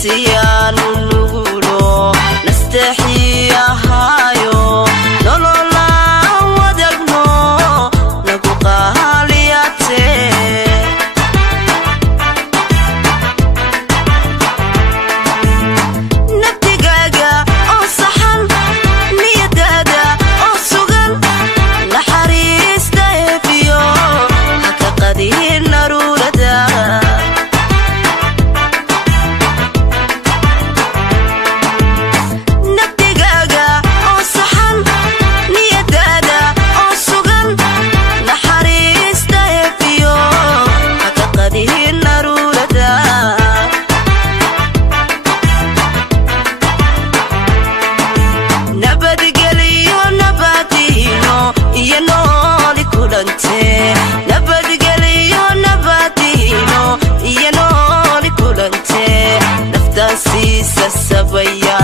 siyaanu nugulo nastaxiya hayo nolola wadagno nagu qaaliyate nabtigaaga oo saxan niyadaada oo sugan naxariista eebiyo haka qadihin naruurada sabaya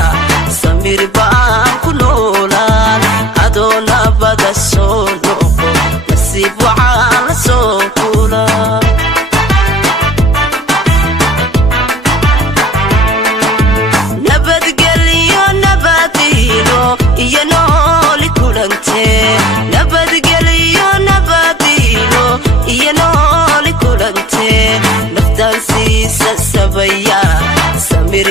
samir baan ku noolaan adoona bada soo noqo nasiib waxaan la soo kula nabadgelyo nabadiino iyo nooli kulante nabadgelyo nabadiino iyo nooli kulante naftaan siisa sabaya samir